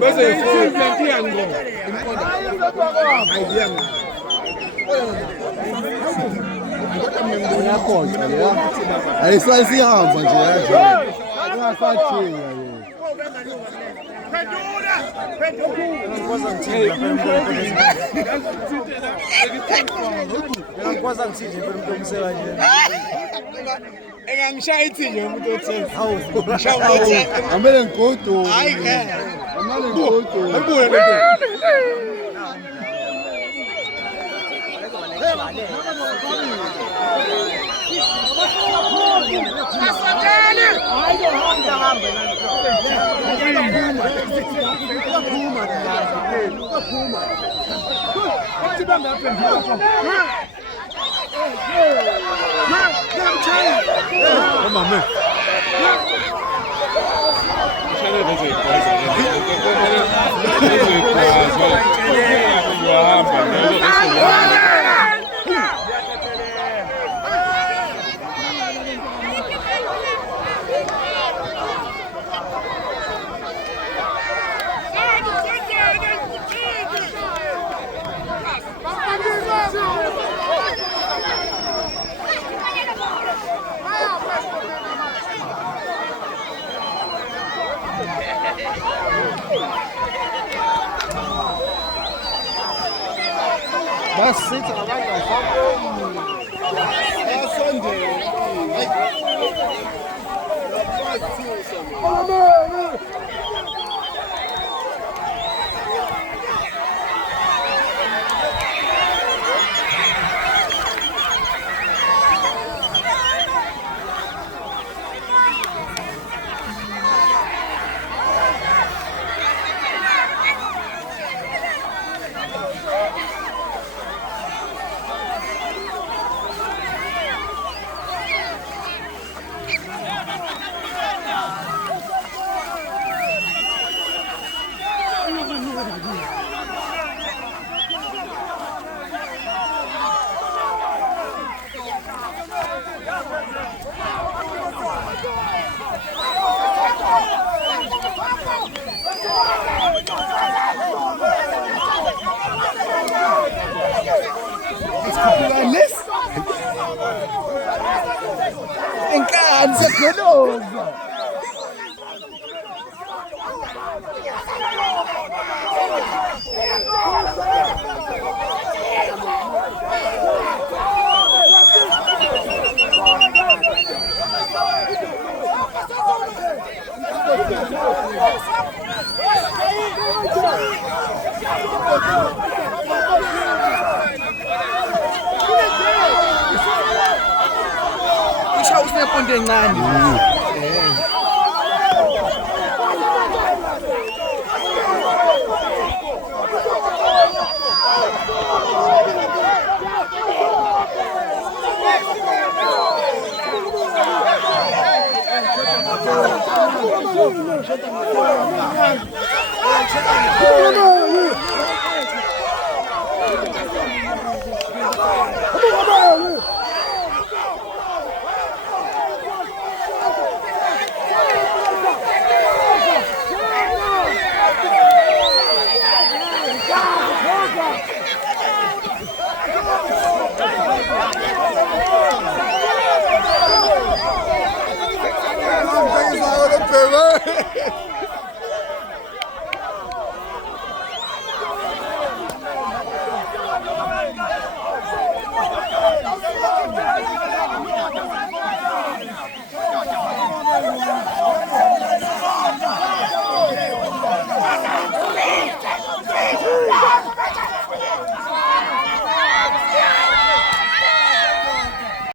Bese yango. Ayisayihamba nje yaje. Ungasathini Ngikwazi ngithini phela umuntu omseka nje. Engangishaya ithini umuntu otheni. Hawu. amele ngodo. Hayi ke. Amele ngodo. Ayibuye lento. Asakane! Hayi hamba hamba. Uyaphuma. Kuthi bangaphendula. Mama. Shane bese ikwazi. Bese ikwazi. Uyahamba nalo bese Basithi abantu afakweni. Asondele. Inkazi sekholoza. Isha usineponto encane.